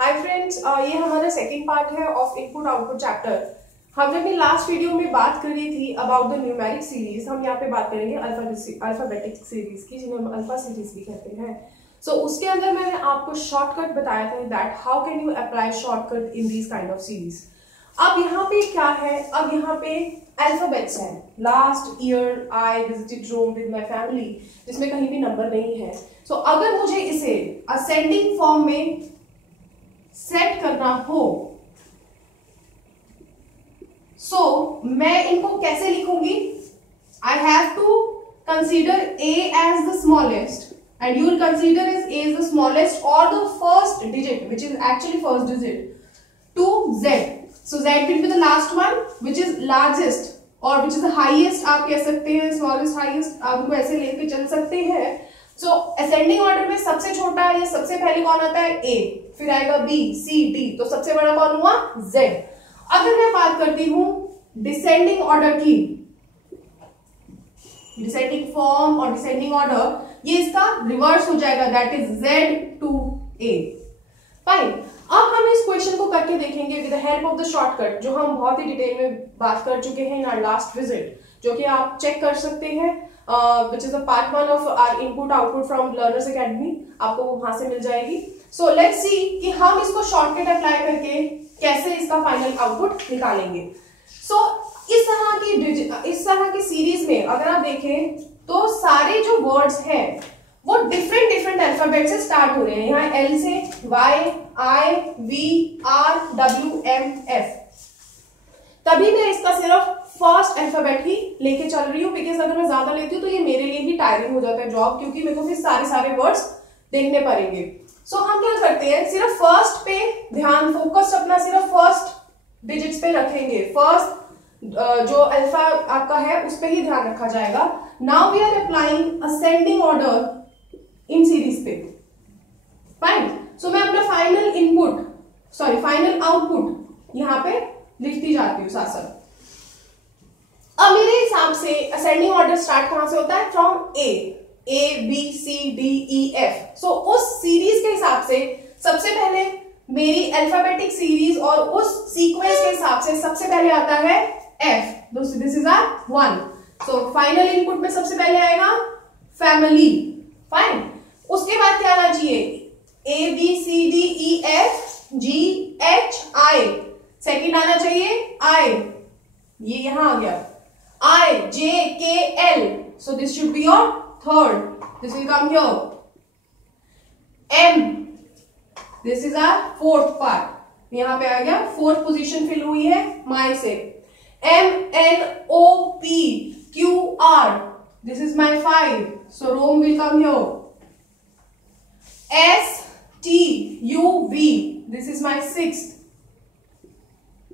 Hi friends, ये हमारा second part है ऑफ इनपुट आउटपुट चैप्टर। हमने अपनी लास्ट वीडियो में बात करी थी अबाउट द न्यूमेरिक सीरीज। हम यहाँ पे बात करेंगे अल्फाबेटिक सीरीज की, जिन्हें हम अल्फा सीरीज भी कहते हैं। सो उसके अंदर मैंने आपको शॉर्टकट बताया था that how can you apply shortcut in these kind of series. अब यहाँ पे क्या है, अब यहाँ पे अल्फाबेट्स हैं। Last year I visited Rome with my family, जिसमें कहीं भी नंबर नहीं है। सो अगर मुझे इसे असेंडिंग फॉर्म में सेट करना हो मैं इनको कैसे लिखूंगी? I have to consider A as the smallest and you will consider as A is the smallest or the first digit, which is actually first digit, to Z. So Z will be the last one, which is largest or which is the highest. आप कह सकते हैं smallest, highest, आप उनको ऐसे लेके चल सकते हैं। So ascending order में सबसे छोटा या सबसे पहले कौन आता है? A, फिर आएगा B, C, D, तो सबसे बड़ा कौन हुआ? Z। अगर मैं बात करती हूँ डिसेंडिंग ऑर्डर की, डिसेंडिंग फॉर्म और डिसेंडिंग ऑर्डर, ये इसका रिवर्स हो जाएगा, that is Z to A। Fine. अब हम इस क्वेश्चन को करके देखेंगे with the help of the shortcut, जो हम बहुत ही डिटेल में बात कर चुके हैं इन आवर लास्ट विजिट, जो कि आप चेक कर सकते हैं, which is the part 1 of our input output from Learners Academy. आपको वहां से मिल जाएगी। सो लेट्स सी कि हम इसको शॉर्टकट अप्लाई करके कैसे इसका फाइनल आउटपुट निकालेंगे। सो इस तरह की सीरीज में अगर आप देखें तो सारे जो वर्ड्स हैं वो डिफरेंट अल्फाबेट से स्टार्ट हो रहे हैं। यहाँ L से Y, I, V, R, W, M, F। तभी मैं इसका सिर्फ फर्स्ट अल्फाबेट ही लेके चल रही हूँ, बिकॉज अगर मैं ज्यादा लेती हूँ तो ये मेरे लिए ही टायरिंग हो जाता है जॉब, क्योंकि मेरे को फिर सारे वर्ड्स देखने पड़ेंगे। सो हम क्या करते हैं, सिर्फ फर्स्ट पे ध्यान, फोकस अपना सिर्फ फर्स्ट डिजिट्स पे रखेंगे। फर्स्ट जो अल्फा आपका है उस पे ही ध्यान रखा जाएगा। Now we are applying ascending order in series पे। फाइन। सो मैं अपना फाइनल आउटपुट यहां पे लिखती जाती हूँ साथ साथ। अब मेरे हिसाब से असेंडिंग ऑर्डर स्टार्ट कहां से होता है? From A, B, C, D, E, F। सो उस सीरीज के हिसाब से सबसे पहले मेरी अल्फाबेटिक सीरीज और उस सीक्वेंस के हिसाब से सबसे पहले आता है F। This is our 1। So final input में सबसे पहले आएगा फैमिली। फाइन। उसके बाद क्या आना चाहिए? A, B, C, D, E, F, G, H, I। Second आना चाहिए I, ये यहां आ गया। I, J, K, L। So this should be your third, this will come here. M, this is our fourth part, यहां पे आ गया, fourth position fill हुई है माई से। M, N, O, P, Q, R, this is my 5, so Rome will come here। S, T, U, V, this is my 6th,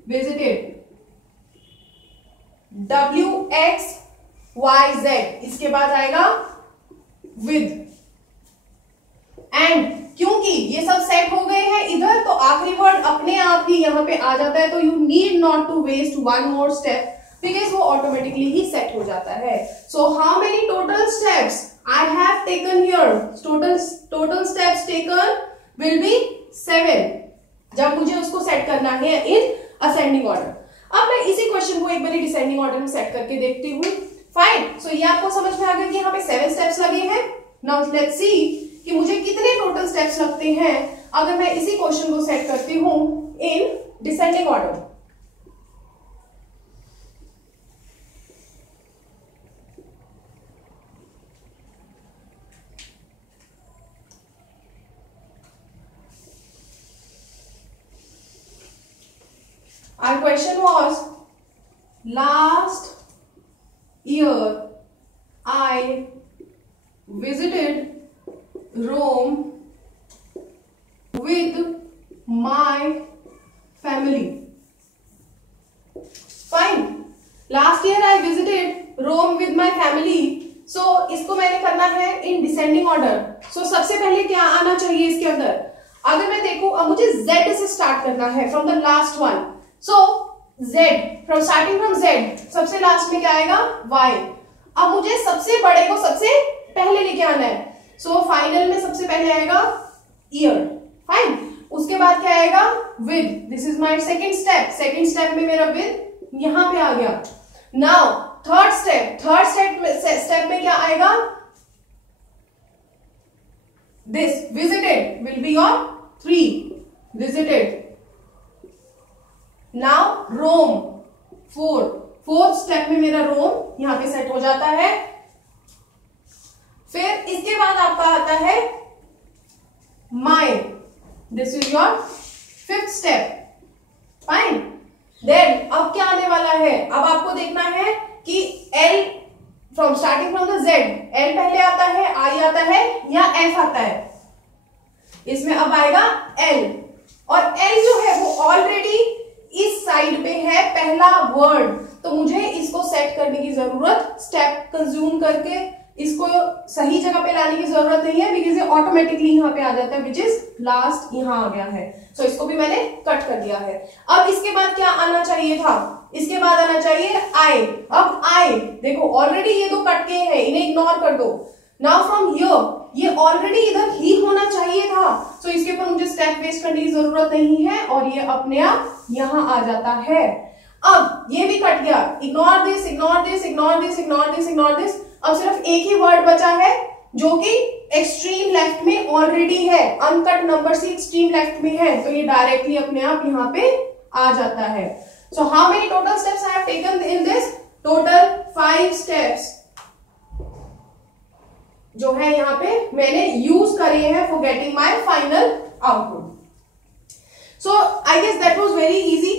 visited। W, X, Y, Z, इसके बाद आएगा with। And क्योंकि ये सब set हो गए हैं इधर, तो आखिरी वर्ड अपने आप ही यहाँ पे आ जाता है, तो you need not to waste one more step, because वो ऑटोमेटिकली ही सेट हो जाता है। So how many total steps I have taken here? Total steps taken will be 7, जब मुझे उसको सेट करना है इन असेंडिंग ऑर्डर। अब मैं इसी क्वेश्चन को एक बार डिसेंडिंग ऑर्डर में सेट करके देखती हूँ। फाइन। सो ये आपको समझ में आ गया कि यहाँ पे 7 स्टेप्स लगे हैं। नाउ लेट्स सी कि मुझे कितने टोटल स्टेप्स लगते हैं अगर मैं इसी क्वेश्चन को सेट करती हूं in descending order. Our question was, last year I visited Rome with my family। Fine। Last year I visited Rome with my family। So इसको मैंने करना है इन डिसेंडिंग ऑर्डर। सो सबसे पहले क्या आना चाहिए इसके अंदर? अगर मैं देखूं, अब मुझे Z से स्टार्ट करना है, from the last one. So starting from Z, सबसे लास्ट में क्या आएगा? Y। अब मुझे सबसे बड़े को सबसे पहले लेके आना है। सो फाइनल में सबसे पहले आएगा ईयर। फाइन। उसके इसके बाद क्या आएगा, with, this is my second step, second step में मेरा विद यहां पे आ गया। नाउ थर्ड स्टेप में क्या आएगा, this visited will be your 3, visited. Now Rome 4, fourth step में मेरा रोम यहां पे सेट हो जाता है। फिर इसके बाद आपका आता है माई, this is your fifth step, fine. Then अब क्या आने वाला है, अब आपको देखना है कि L starting from the Z, L पहले आता है, I आता है या F आता है, इसमें अब आएगा L, और L जो है वो ऑलरेडी इस साइड पे है पहला वर्ड, तो मुझे इसको सेट करने की जरूरत, स्टेप कंज्यूम करके इसको सही जगह पे लाने की जरूरत नहीं है, बिकॉज ये ऑटोमेटिकली यहाँ पे आ जाता है, विच इज लास्ट यहाँ आ गया है। सो इसको भी मैंने कट कर दिया है। अब इसके बाद क्या आना चाहिए था, इसके बाद आना चाहिए आई। अब आई देखो ऑलरेडी ये दो कट के हैं, इन्हें इग्नोर कर दो। नाउ फ्रॉम हियर ये ऑलरेडी इधर ही होना चाहिए था, सो इसके ऊपर मुझे स्टेप वेस्ट करने की जरूरत नहीं है और ये अपने आप यहां आ जाता है। अब ये भी कट गया, ignore this, ignore this, ignore this, ignore this, ignore this. अब सिर्फ एक ही वर्ड बचा है जो कि एक्सट्रीम लेफ्ट में ऑलरेडी है, अनकट नंबर से एक्सट्रीम लेफ्ट में है, तो ये डायरेक्टली अपने आप यहां पे आ जाता है। So how many total steps I have taken in this, total 5 steps जो है यहाँ पे मैंने यूज करे हैं for getting my final output. So I guess that was very easy.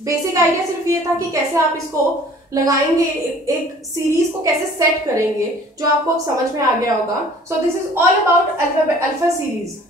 Basic idea सिर्फ ये था कि कैसे आप इसको लगाएंगे, एक सीरीज को कैसे सेट करेंगे, जो आपको अब समझ में आ गया होगा। So this is all about alpha series.